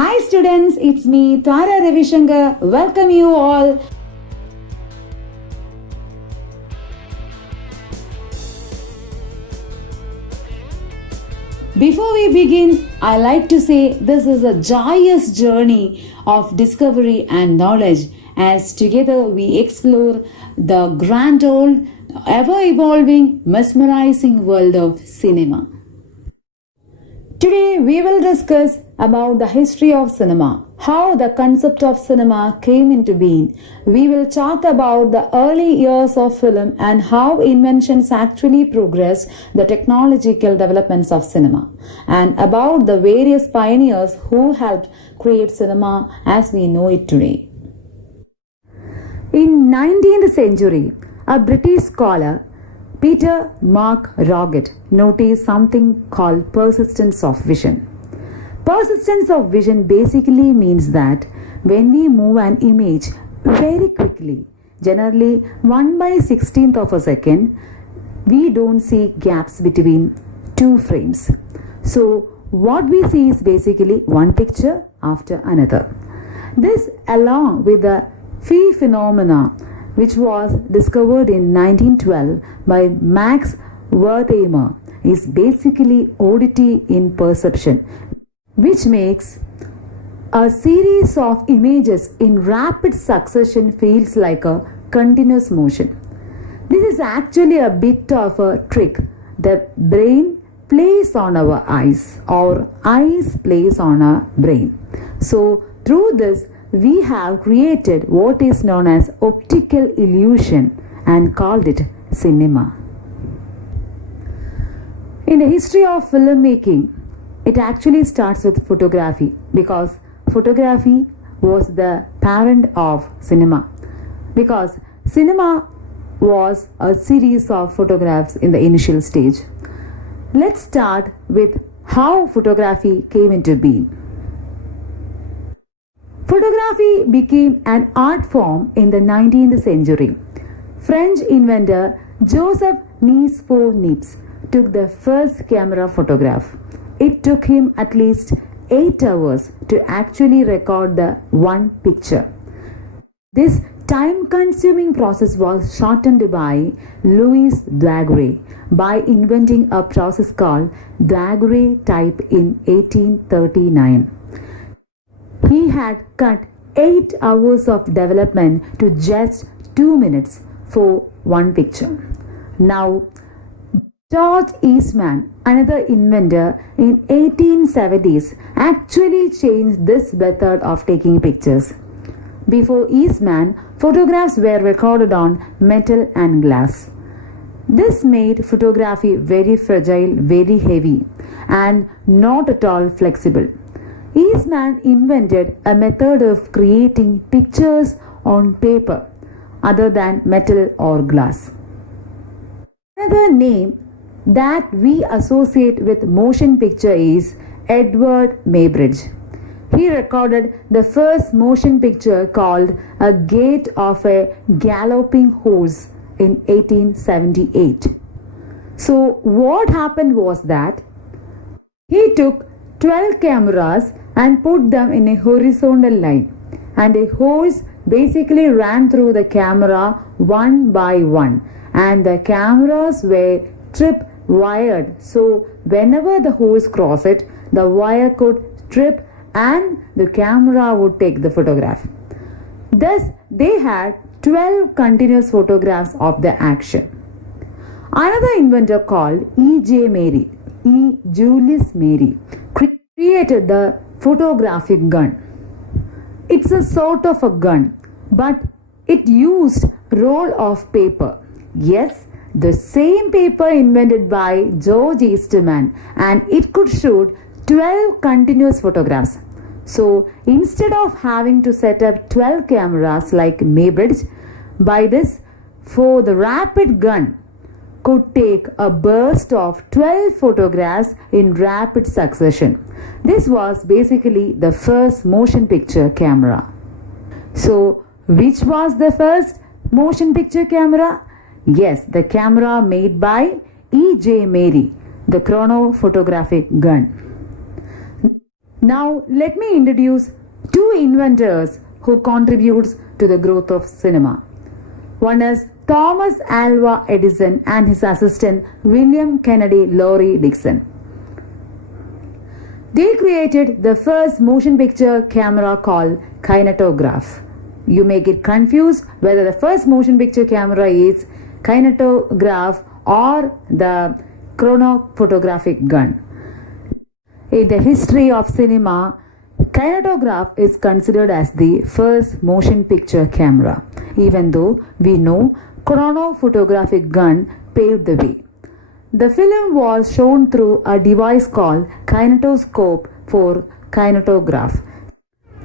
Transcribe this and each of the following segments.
Hi students, it's me Tara Ravishankar. Welcome you all. Before we begin, I like to say this is a joyous journey of discovery and knowledge as together we explore the grand old, ever evolving, mesmerizing world of cinema. Today we will discuss about the history of cinema, how the concept of cinema came into being. We will talk about the early years of film and how inventions actually progressed the technological developments of cinema, and about the various pioneers who helped create cinema as we know it today. In 19th century, a British scholar Peter Mark Roget noticed something called persistence of vision. Persistence of vision basically means that when we move an image very quickly, generally 1/16th of a second, we don't see gaps between two frames. So what we see is basically one picture after another. This, along with the Phi phenomena, which was discovered in 1912 by Max Wertheimer, is basically oddity in perception, which makes a series of images in rapid succession feels like a continuous motion. This is actually a bit of a trick the brain plays on our eyes, or eyes plays on our brain. So through this, we have created what is known as optical illusion and called it cinema. In the history of filmmaking, it actually starts with photography, because photography was the parent of cinema, because cinema was a series of photographs in the initial stage. Let's start with how photography came into being. Photography became an art form in the 19th century. French inventor Joseph Niepce took the first camera photograph. It took him at least 8 hours to actually record the one picture. This time-consuming process was shortened by Louis Daguerre by inventing a process called daguerreotype in 1839. He had cut 8 hours of development to just 2 minutes for one picture. Now, George Eastman, another inventor in 1870s, actually changed this method of taking pictures. Before Eastman, photographs were recorded on metal and glass. This made photography very fragile, very heavy, and not at all flexible. Eastman invented a method of creating pictures on paper other than metal or glass. Another name that we associate with motion picture is Edward Muybridge. He recorded the first motion picture called A Gait of a Galloping Horse in 1878. So what happened was that he took 12 cameras and put them in a horizontal line, and a horse basically ran through the camera one by one, and the cameras were trip wired, so whenever the horse crossed it, the wire could trip and the camera would take the photograph. Thus they had 12 continuous photographs of the action. Another inventor called Julius Mary created the photographic gun. It's a sort of a gun, but it used roll of paper. Yes, the same paper invented by George Eastman, and it could shoot 12 continuous photographs. So instead of having to set up 12 cameras like Muybridge, by this, for the rapid gun could take a burst of 12 photographs in rapid succession. This was basically the first motion picture camera. So, which was the first motion picture camera? Yes, the camera made by E.J. Mary, the chronophotographic gun. Now let me introduce two inventors who contributes to the growth of cinema. One is Thomas Alva Edison and his assistant William Kennedy Laurie Dixon. They created the first motion picture camera called kinetograph. You may get confused whether the first motion picture camera is kinetograph or the chronophotographic gun. In the history of cinema, kinetograph is considered as the first motion picture camera, even though we know chronophotographic gun paved the way. The film was shown through a device called kinetoscope for kinetograph.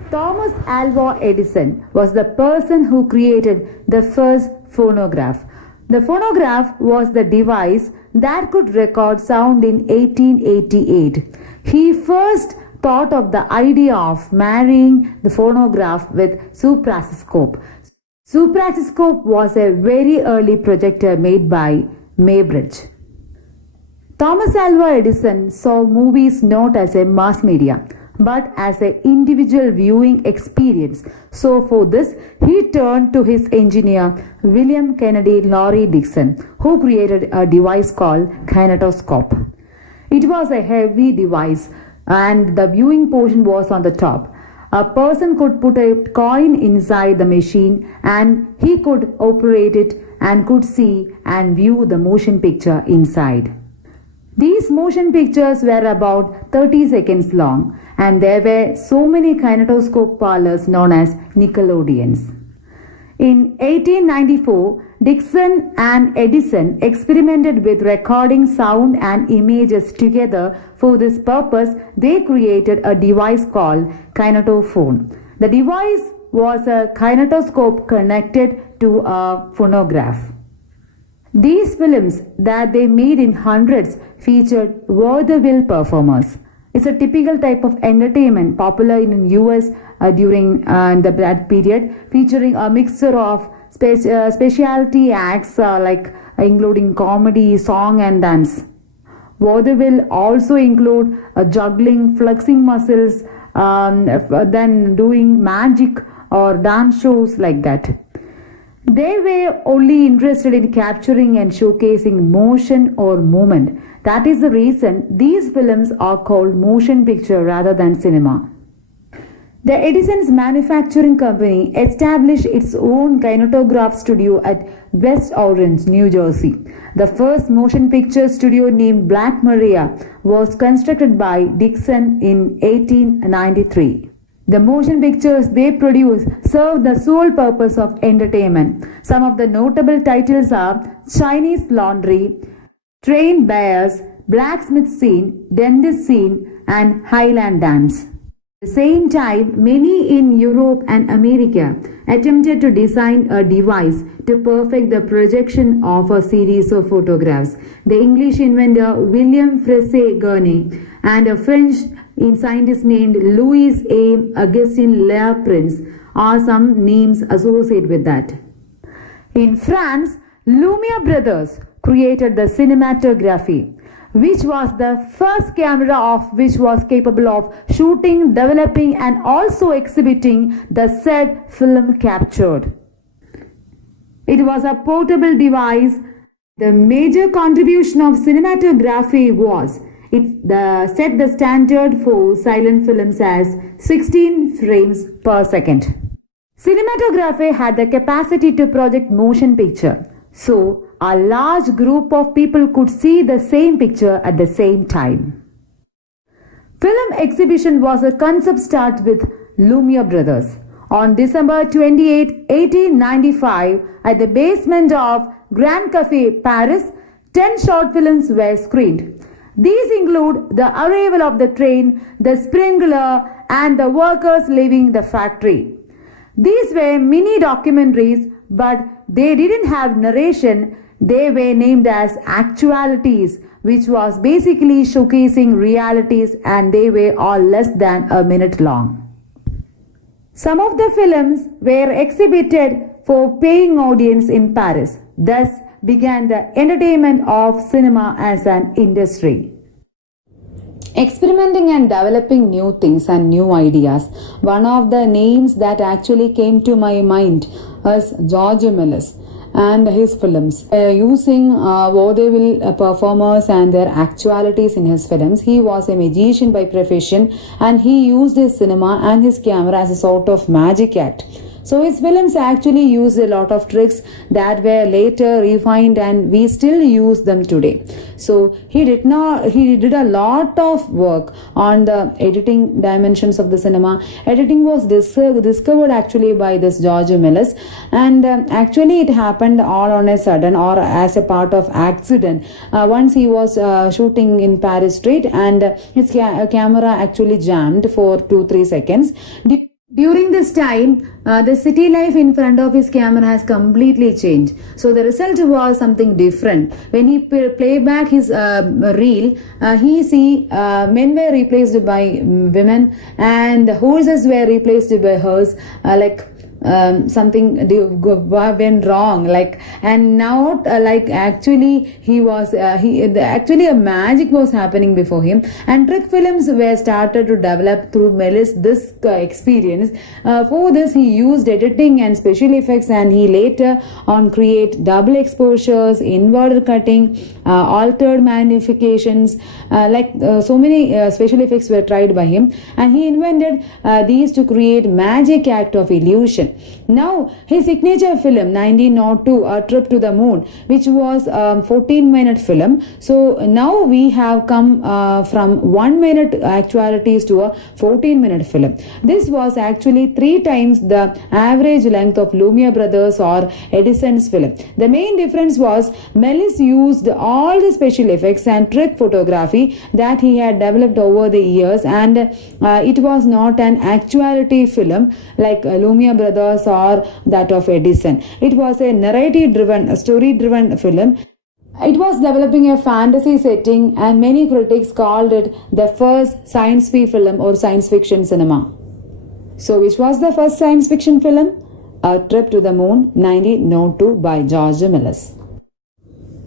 Thomas Alva Edison was the person who created the first phonograph. The phonograph was the device that could record sound in 1888. He first thought of the idea of marrying the phonograph with supraciscope. Supraciscope was a very early projector made by Maybridge. Thomas Alva Edison saw movies not as a mass media but as an individual viewing experience. So for this, he turned to his engineer William Kennedy Laurie Dixon, who created a device called kinetoscope. It was a heavy device and the viewing portion was on the top. A person could put a coin inside the machine and he could operate it and could see and view the motion picture inside. These motion pictures were about 30 seconds long and there were so many kinetoscope parlors known as Nickelodeons. In 1894, Dixon and Edison experimented with recording sound and images together. For this purpose, they created a device called kinetophone. The device was a kinetoscope connected to a phonograph. These films that they made in hundreds featured vaudeville performers. It's a typical type of entertainment popular in US during that period, featuring a mixture of specialty acts including comedy, song and dance. Vaudeville also include juggling, flexing muscles, then doing magic or dance shows like that. They were only interested in capturing and showcasing motion or movement. That is the reason these films are called motion picture rather than cinema. The Edison's manufacturing company established its own kinetograph studio at West Orange, New Jersey. The first motion picture studio named Black Maria was constructed by Dixon in 1893. The motion pictures they produce serve the sole purpose of entertainment. Some of the notable titles are Chinese Laundry, Train Bears, Blacksmith Scene, Dentist Scene, and Highland Dance. At the same time, many in Europe and America attempted to design a device to perfect the projection of a series of photographs. The English inventor William Frese Gurney and a French scientist named Louis A. Augustin Leprince are some names associated with that. In France, Lumiere brothers created the cinematography, which was the first camera of which was capable of shooting, developing and also exhibiting the said film captured. It was a portable device. The major contribution of cinematography was it set the standard for silent films as 16 frames per second. Cinematography had the capacity to project motion picture, so a large group of people could see the same picture at the same time. Film exhibition was a concept start with Lumiere brothers. On December 28, 1895, at the basement of Grand Café, Paris, 10 short films were screened. These include the arrival of the train, the sprinkler, and the workers leaving the factory. These were mini documentaries, but they didn't have narration. They were named as actualities, which was basically showcasing realities, and they were all less than a minute long. Some of the films were exhibited for paying audience in Paris. Thus began the entertainment of cinema as an industry. experimenting and developing new things and new ideas. One of the names that actually came to my mind was George Melis and his films. Using vaudeville performers and their actualities in his films, he was a magician by profession, and he used his cinema and his camera as a sort of magic act. So his films actually used a lot of tricks that were later refined, and we still use them today. So he did a lot of work on the editing dimensions of the cinema. Editing was discovered actually by this George Melis, and actually it happened all on a sudden or as a part of accident. Once he was shooting in Paris Street, and his camera actually jammed for 2-3 seconds. During this time, the city life in front of his camera has completely changed. So the result was something different. When he play back his reel, he see men were replaced by women, and the horses were replaced by hers. Something went wrong, and now actually he was actually a magic was happening before him, and trick films were started to develop through Melis this experience. For this he used editing and special effects, and he later on create double exposures, inverted cutting, altered magnifications, so many special effects were tried by him, and he invented these to create magic act of illusion. Now his signature film 1902, A Trip to the Moon, which was 14-minute film. So now we have come from 1 minute actualities to a 14-minute film. This was actually 3 times the average length of Lumiere Brothers or Edison's film. The main difference was Melis used all the special effects and trick photography that he had developed over the years, and it was not an actuality film like Lumiere Brothers or that of Edison. It was a narrative-driven, story-driven film. It was developing a fantasy setting, and many critics called it the first science fiction film or science fiction cinema. So which was the first science fiction film? A Trip to the Moon, 1902 by George Melis.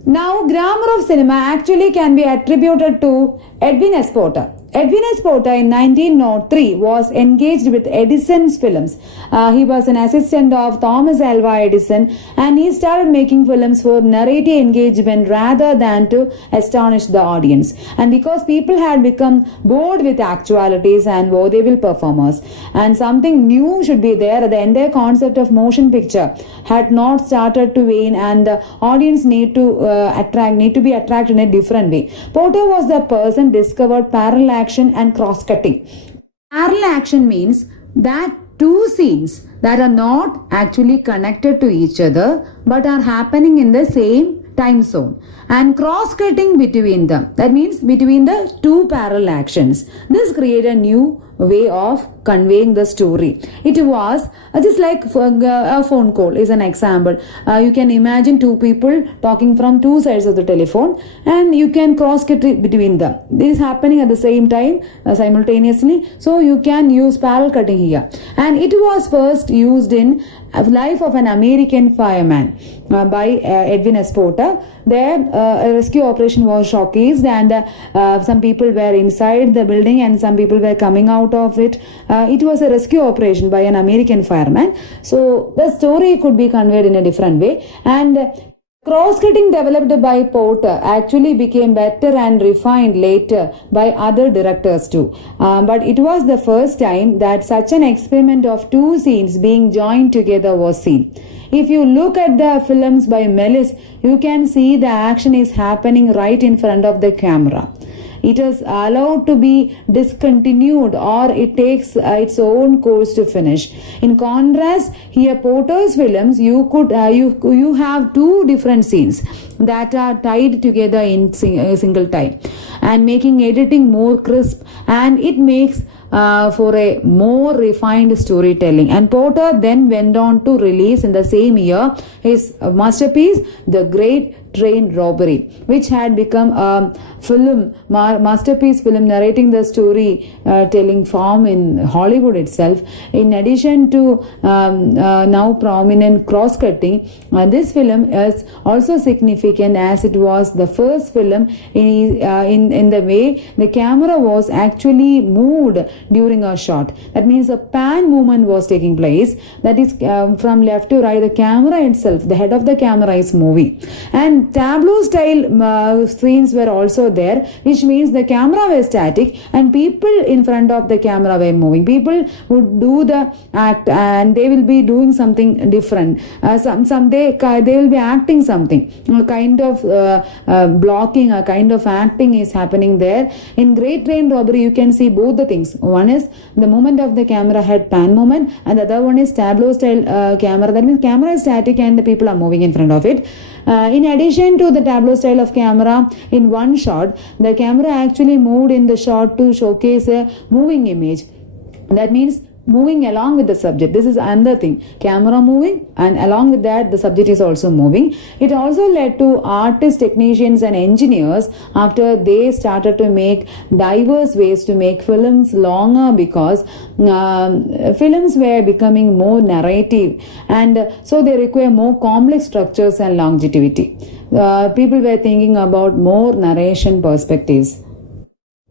Now, grammar of cinema actually can be attributed to Edwin S. Porter. Edwin S. Porter in 1903 was engaged with Edison's films. He was an assistant of Thomas Alva Edison, and he started making films for narrative engagement rather than to astonish the audience. And because people had become bored with actualities and vaudeville performers, and something new should be there, the entire concept of motion picture had not started to wane, and the audience need to be attracted in a different way. Porter was the person discovered parallel action and cross-cutting. Parallel action means that two scenes that are not actually connected to each other but are happening in the same time zone, and cross-cutting between them. That means between the two parallel actions. This created a new way of conveying the story. It was just like a phone call is an example. You can imagine two people talking from two sides of the telephone, and you can cross cut between them. This is happening at the same time simultaneously, so you can use parallel cutting here. And it was first used in Life of an American Fireman by Edwin S. Porter. There a rescue operation was showcased, and some people were inside the building and some people were coming out of it. It was a rescue operation by an American fireman, so the story could be conveyed in a different way. And cross-cutting developed by Porter actually became better and refined later by other directors too. But it was the first time that such an experiment of two scenes being joined together was seen. If you look at the films by Melis, you can see the action is happening right in front of the camera. It is allowed to be discontinued, or it takes its own course to finish. In contrast, here Porter's films, you have two different scenes that are tied together in a single time, and making editing more crisp, and it makes for a more refined storytelling. And Porter then went on to release in the same year his masterpiece, The Great Train Robbery, which had become a masterpiece film narrating the story telling form in Hollywood itself. In addition to now prominent cross-cutting, this film is also significant as it was the first film in the way the camera was actually moved during a shot. That means a pan movement was taking place, that is from left to right, the camera itself, the head of the camera is moving, and tableau style scenes were also there, which means the camera was static and people in front of the camera were moving. People would do the act and they will be doing something different. Someday they will be acting something, a kind of blocking, a kind of acting is happening there. In Great Train Robbery, you can see both the things. One is the movement of the camera head pan movement, and the other one is tableau style camera. That means camera is static and the people are moving in front of it. In addition to the tableau style of camera, in one shot, the camera actually moved in the shot to showcase a moving image. That means moving along with the subject. This is another thing. Camera moving, and along with that, the subject is also moving. It also led to artists, technicians, and engineers after they started to make diverse ways to make films longer, because films were becoming more narrative, and so they require more complex structures and longevity. People were thinking about more narration perspectives.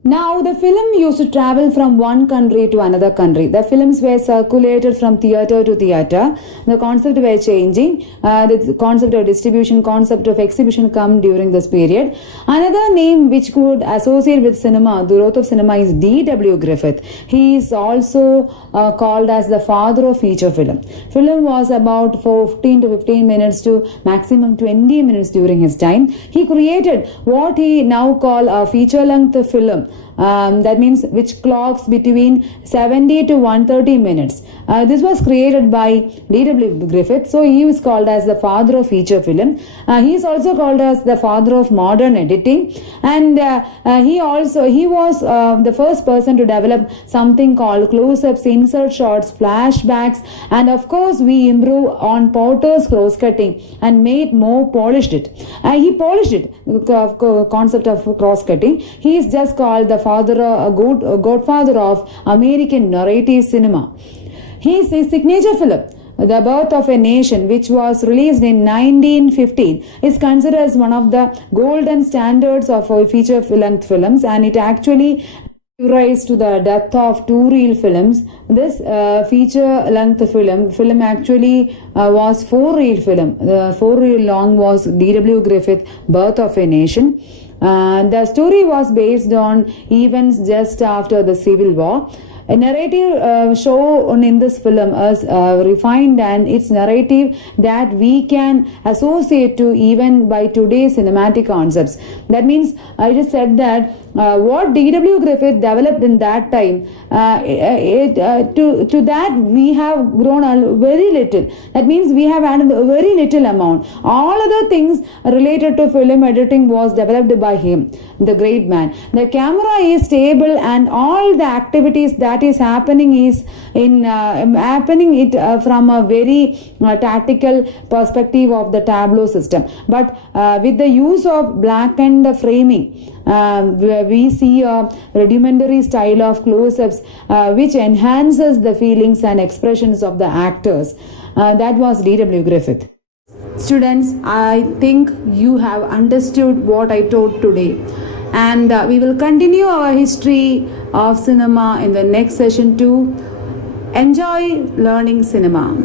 Now, the film used to travel from one country to another country. The films were circulated from theatre to theatre. The concept were changing. The concept of distribution, concept of exhibition come during this period. Another name which could associate with cinema, the growth of cinema, is D.W. Griffith. He is also called as the father of feature film. Film was about 15 to 15 minutes to maximum 20 minutes during his time. He created what he now call a feature-length film. That means which clocks between 70 to 130 minutes. This was created by D.W. Griffith, so he was called as the father of feature film. He is also called as the father of modern editing, and he was the first person to develop something called close-ups, insert shots, flashbacks, and of course we improved on Porter's cross-cutting and made more polished it. He polished it, concept of cross-cutting. He is just called the godfather of American narrative cinema. His signature film, The Birth of a Nation, which was released in 1915, is considered as one of the golden standards of feature-length films, and it actually gave rise to the death of two reel films. This feature-length film actually was four-reel film. The four-reel long was D.W. Griffith, Birth of a Nation. The story was based on events just after the Civil War. A narrative shown in this film is refined, and it's narrative that we can associate to even by today's cinematic concepts. That means I just said that what D.W. Griffith developed in that time, to that we have grown very little. That means we have added a very little amount. All other things related to film editing was developed by him, the great man. The camera is stable, and all the activities that is happening is happening from a very tactical perspective of the tableau system. But with the use of blackened framing, we see a rudimentary style of close-ups which enhances the feelings and expressions of the actors. That was D.W. Griffith. Students, I think you have understood what I taught today, and we will continue our history of cinema in the next session too. Enjoy learning cinema.